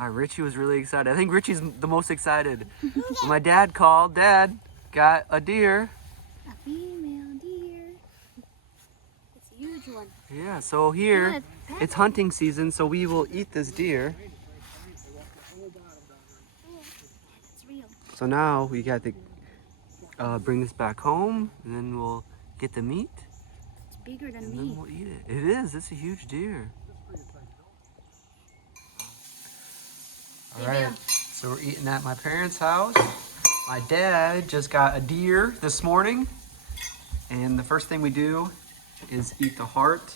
Richie was really excited. I think Richie's the most excited. When my dad called, Dad got a deer. A female deer. It's a huge one. Yeah, so here, it's hunting season, so we will eat this deer. It's real. So now we got to bring this back home, and then we'll get the meat. It's bigger than And me. then we'll eat it. It is. It's a huge deer. All right. So we're eating at my parents' house. My dad just got a deer this morning. And the first thing we do is eat the heart.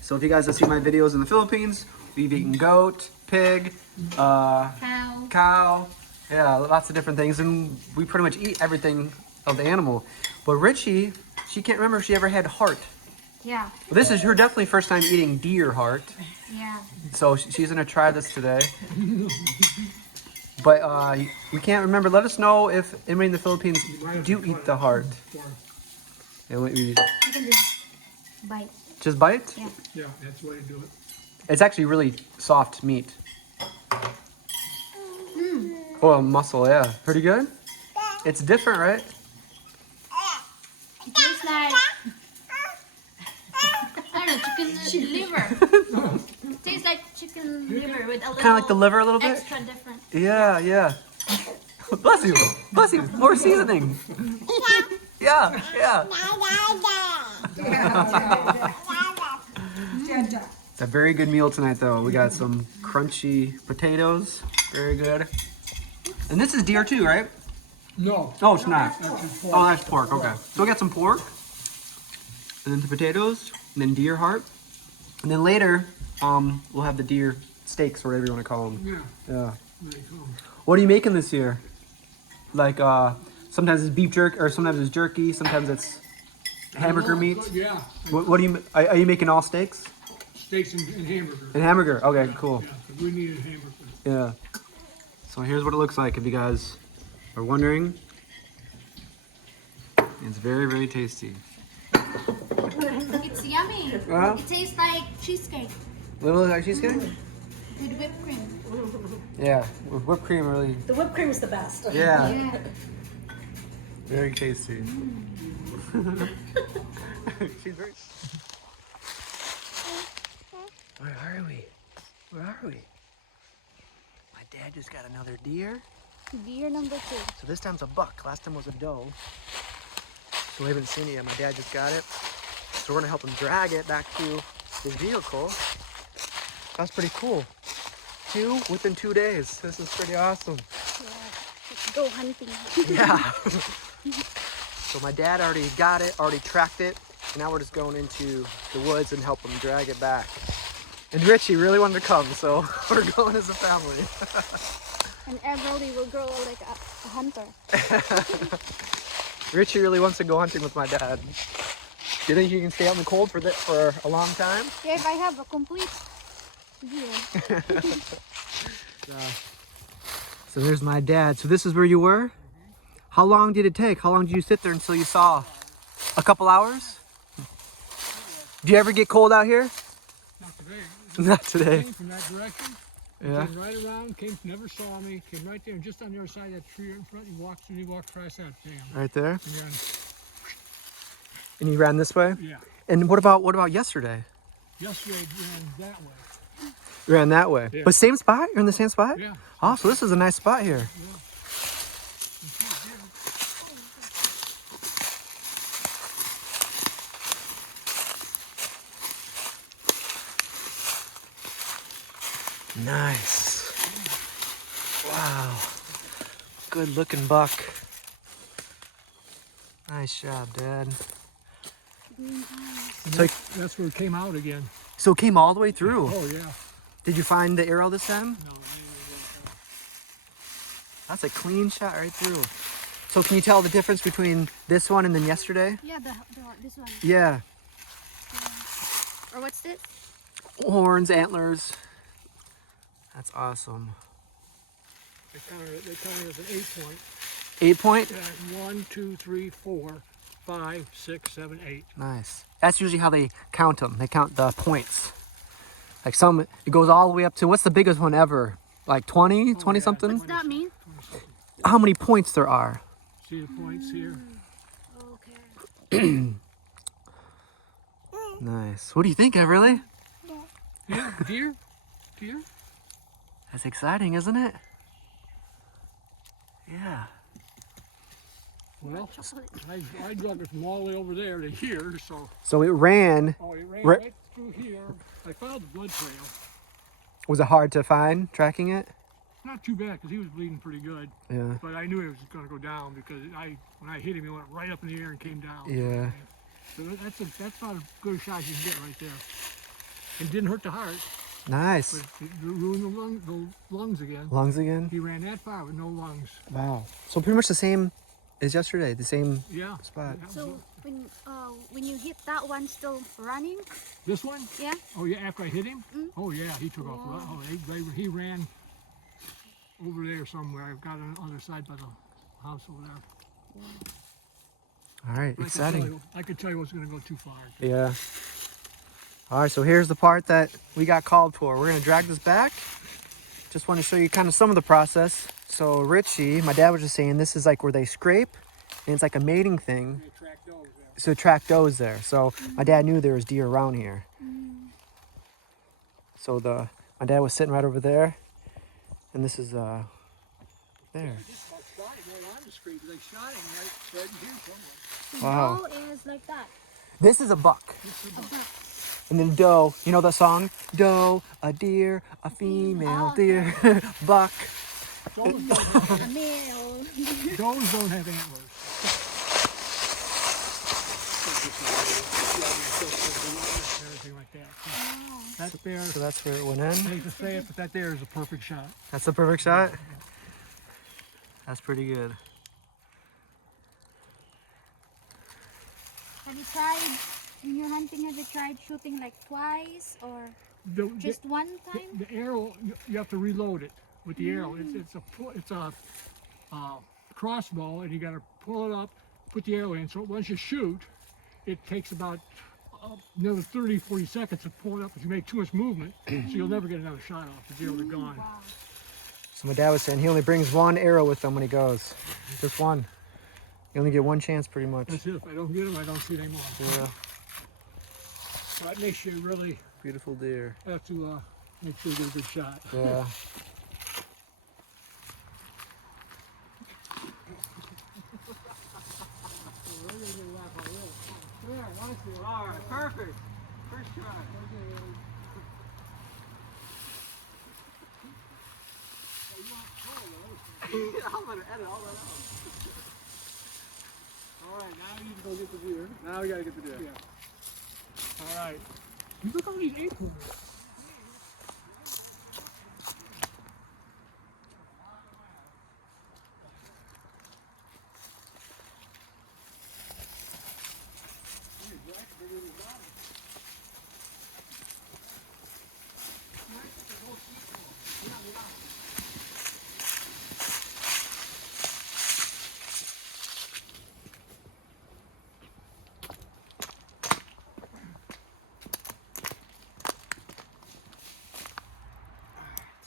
So if you guys have seen my videos in the Philippines, we've eaten goat, pig, cow. Yeah, lots of different things. And we pretty much eat everything of the animal. But Richie, she can't remember if she ever had heart. Yeah. Well, this is her definitely first time eating deer heart. Yeah. So she's gonna try this today. But we can't remember. Let us know if anybody in the Philippines do eat the heart. And we You can just bite. just bite? Yeah. Yeah, that's the way to do it. It's actually really soft meat. Oh, muscle, yeah. Pretty good? It's different, right? It tastes like, I don't know, chicken liver. It tastes like chicken liver with a little Kind of like the liver a little bit? extra different. Yeah, yeah. Bless you. Bless you. More seasoning. Yeah, yeah. It's a very good meal tonight, though. We got some crunchy potatoes. Very good. And this is deer, too, right? No. Oh, it's not. That's just pork. Oh, that's pork. Okay. So we got some pork, and then the potatoes, and then deer heart, and then later, we'll have the deer steaks or whatever you want to call them. Yeah, Yeah. there you go. What are you making this year? Like, sometimes it's beef jerky, or sometimes it's jerky, sometimes it's hamburger meat. Yeah, What do you? Are you making all steaks? steaks and hamburgers. And hamburger. Okay, cool. Yeah, 'cause we needed hamburgers. Yeah. So here's what it looks like if you guys are wondering. It's very, very tasty. It's yummy. Well, It tastes like cheesecake little like cheesecake? with whipped cream. Yeah, with whipped cream really. The whipped cream is the best. Yeah, Yeah. very tasty. She's very. Where are we? Where are we? My dad just got another deer. Deer number 2. So this time's a buck. Last time was a doe. So we haven't seen it yet. My dad just got it. So we're gonna help him drag it back to his vehicle. That's pretty cool. 2 within 2 days. This is pretty awesome. Yeah. Let's go hunting. Yeah. So my dad already got it, already tracked it. And now we're just going into the woods and help him drag it back. And Richie really wanted to come, so we're going as a family. And Everly will grow like a hunter. Richie really wants to go hunting with my dad. Do you think you can stay out in the cold for a long time? Yeah, if I have a complete deer. So there's my dad. So this is where you were? How long did it take? How long did you sit there until you saw? A couple hours? Do you ever get cold out here? Not today. Not today. Came from that direction. Yeah. Came right around, never saw me, came right there, and just on the other side of that tree in front, he walked across that dam. Right there. And then, And you ran this way? yeah, And what about yesterday? yesterday we ran that way. You ran that way. Yeah. But same spot? You're in the same spot? Yeah. Oh, so this is a nice spot here. Nice. Wow. Good looking buck. Nice job, Dad. So, That's where it came out again. so it came all the way through. Oh, yeah. Did you find the arrow this time? No, That's a clean shot right through. So can you tell the difference between this one and then yesterday? Yeah, this one. Yeah. Or what's this? Horns, antlers. That's awesome. they counted it as an 8-point. 8-point? Yeah, 1, 2, 3, 4, 5, 6, 7, 8. Nice. That's usually how they count them. They count the points. Like some, it goes all the way up to, what's the biggest one ever? Like 20, 20 something? What's that mean? How many points there are? See the points here? Okay. Nice. What do you think, Everly? Yeah, deer. Deer. That's exciting, isn't it? Yeah. Well, I drug it from all the way over there to here, so. So it ran. Oh, it ran Right- right through here. I found the blood trail. Was it hard to find, tracking it? Not too bad, because he was bleeding pretty good. Yeah. But I knew he was going to go down because when I hit him, he went right up in the air and came down. Yeah. So that's about as good a shot you can get right there. It didn't hurt the heart, Nice. but it ruined the lungs again. Lungs again? He ran that far with no lungs. Wow. So pretty much the same as yesterday, the same Yeah. spot. Yeah. So when you hit that one, still running? This one? Yeah. Oh yeah, after I hit him? Mm. Oh yeah, he took off. Oh, he ran over there somewhere. I've got it on the other side by the house over there. All right, exciting. I could tell you what's going to go too far. Yeah. All right, so here's the part that we got called for. We're gonna drag this back. Just want to show you kind of some of the process. So Richie, my dad was just saying, this is like where they scrape, and it's like a mating thing. They track those there. So track does there. So my dad knew there was deer around here. So my dad was sitting right over there, and this is there. Just about shot him right on the street. They shot him right in here somewhere. Wow. No, is like that. This is a buck. And then doe, you know the song? Doe, a deer, a female Oh, deer, buck. Those don't have, A male. those don't have antlers. Everything like that. So that there, So that's where it went in. I hate to say it, but that there is a perfect shot. That's the perfect shot. That's pretty good. Have you tried, in your hunting, have you tried shooting like twice or just one time? The arrow, you have to reload it with the arrow. It's a crossbow, and you got to pull it up, put the arrow in. So once you shoot, it takes about another 30, 40 seconds to pull it up. If you make too much movement, so you'll never get another shot off. The deer will be gone. Wow. So my dad was saying he only brings one arrow with him when he goes. Just one. You only get one chance pretty much. That's it. If I don't get them, I don't see them anymore. Yeah. So that makes you really Beautiful deer. have to make sure you get a good shot. Yeah. All right, perfect. First shot. I'm gonna edit all that out. All right, now you can go get the deer. Now we gotta get the deer. Yeah. All right. Look at all these acorns.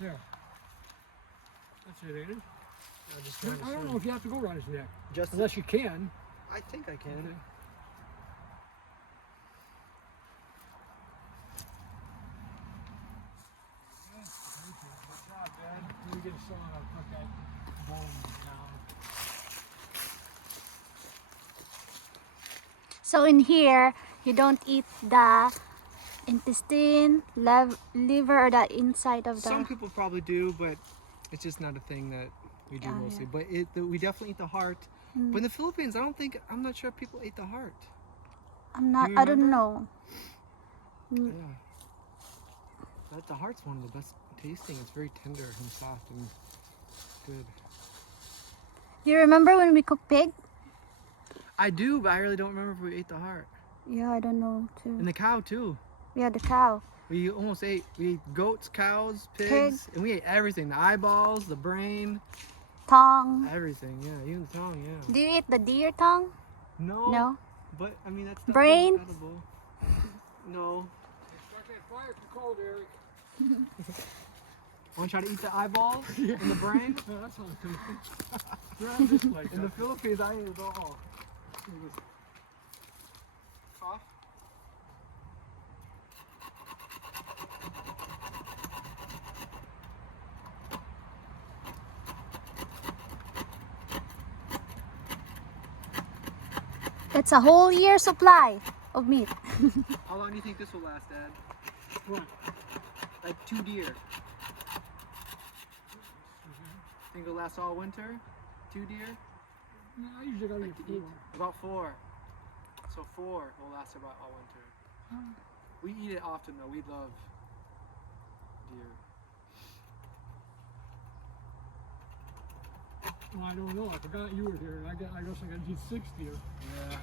There. That's it, ain't it? I don't know if you have to go around his neck. Just Unless you can. I think I can. Okay. Let me get a saw and I'll cut that bone down. So in here, you don't eat the intestine, liver, or the inside of the... Some people probably do, but it's just not a thing that we do Yeah, mostly. yeah. But we definitely eat the heart. But in the Philippines, I'm not sure if people eat the heart. Do you I don't remember? know. Yeah. The heart's one of the best tasting. It's very tender and soft and good. You remember when we cooked pig? I do, but I really don't remember if we ate the heart. Yeah, I don't know too. And the cow too. Yeah, the cow. We ate goats, cows, pigs, and we ate everything. The eyeballs, the brain, Tongue. everything. Yeah, even the tongue, yeah. Do you eat the deer tongue? No. No. But, I mean, that's Brain? edible. No. Start that fire. cold, Eric. Want to try to eat the eyeballs in the brain? Oh, that's not good. Grab this place. In the Philippines, I ate it all. Cough. It's a whole year supply of meat. How long do you think this will last, Dad? What? Like 2 deer. Think it'll last all winter? 2 deer? No, I usually gotta Like eat to eat? 4. About 4. So 4 will last about all winter. We eat it often though. We love deer. Well, I don't know. I forgot you were here, and I guess I gotta eat 6 deer. Yeah.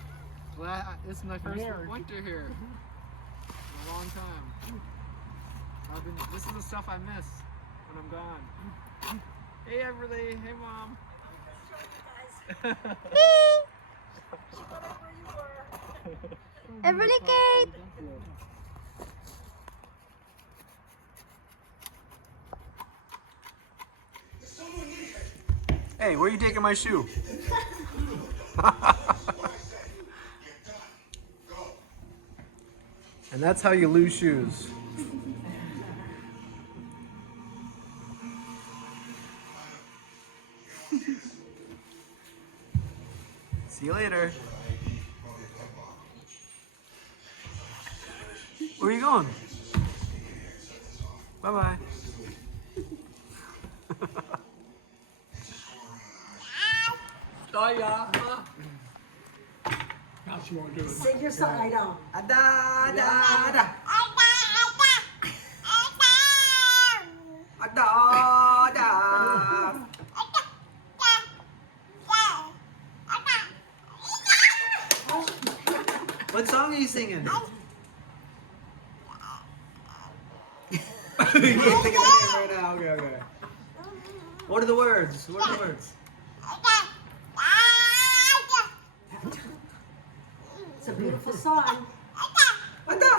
Well, this is my first Eric. winter here. In a long time. This is the stuff I miss when I'm gone. Hey Everly, hey Mom. Everly Kate! Hey, where are you taking my shoe? And that's how you lose shoes. See you later. Where are you going? Bye-bye. Now she won't do it. Sing your song, I don't. Ada, ada, ada. Ada, ada. What song are you singing? You can't think of the name right now. Okay, okay. What are the words? What are the words? It's a beautiful song. Ada, ada.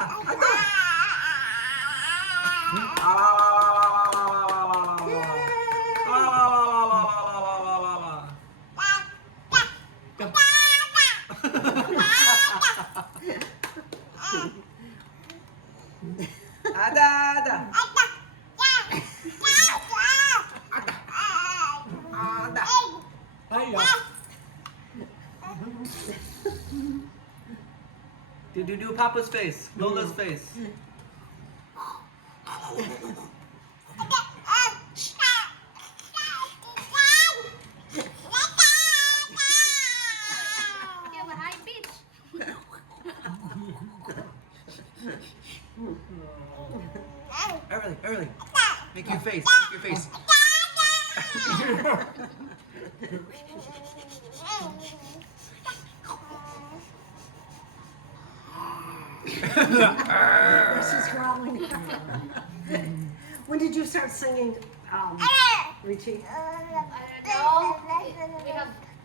Ada, ada. Ada. Hiya. Do Papa's face, Lola's face. Early. Make your face. Make your face. She's growling. When did you start singing, Reche? I don't know.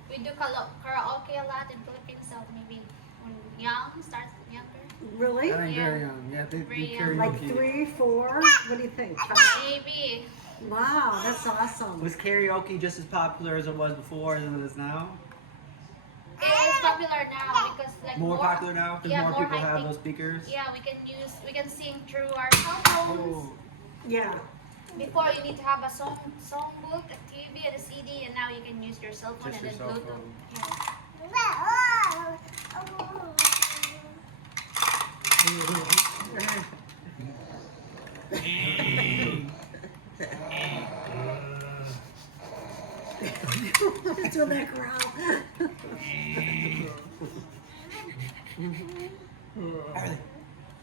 We do karaoke a lot in Philippines, so maybe when starts younger. Really? I think very young. Yeah, they do Very young. Like karaoke. 3, 4? What do you think? 5? Maybe. Wow, that's awesome. Was karaoke just as popular as it was before as it is now? It is popular now because like More popular now because more people have high-tech. those speakers. Yeah, we can sing through our cell phones. Oh, Yeah. Before you need to have a song book, a TV, and a CD, and now you can use your cell phone Just and your then cell Bluetooth. phone. That's what that growl.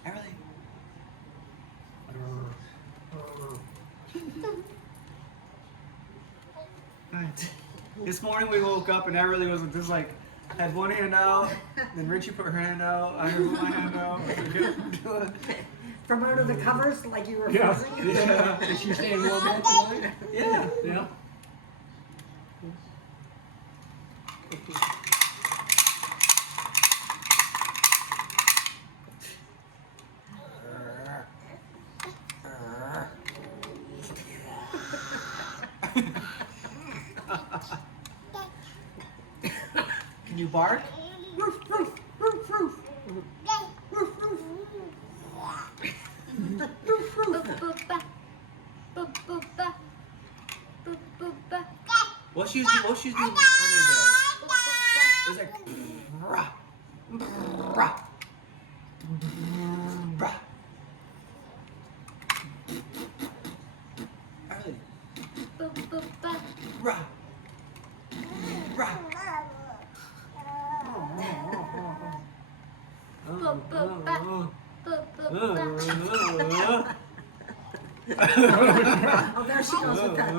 Everly. Right. This morning we woke up and Everly was just like, had one hand out, then Richie put her hand out, I put my hand out. From under the covers, like you were Yeah. freezing? Yeah. Is she staying warm all tonight? Yeah. Yeah. You bark? Roof, roof, roof, roof. Roof, roof. Roof, roof. Boop, boop, ba. Boop, boop, ba. Boop, boop, ba. What shoes do other days? Boop, boop, ba. It's like brah, brah, brah. Boop, boop, ba. Brah, brah. Boop, boop, ba. Boop, boop, ba. Oh, there she goes with that.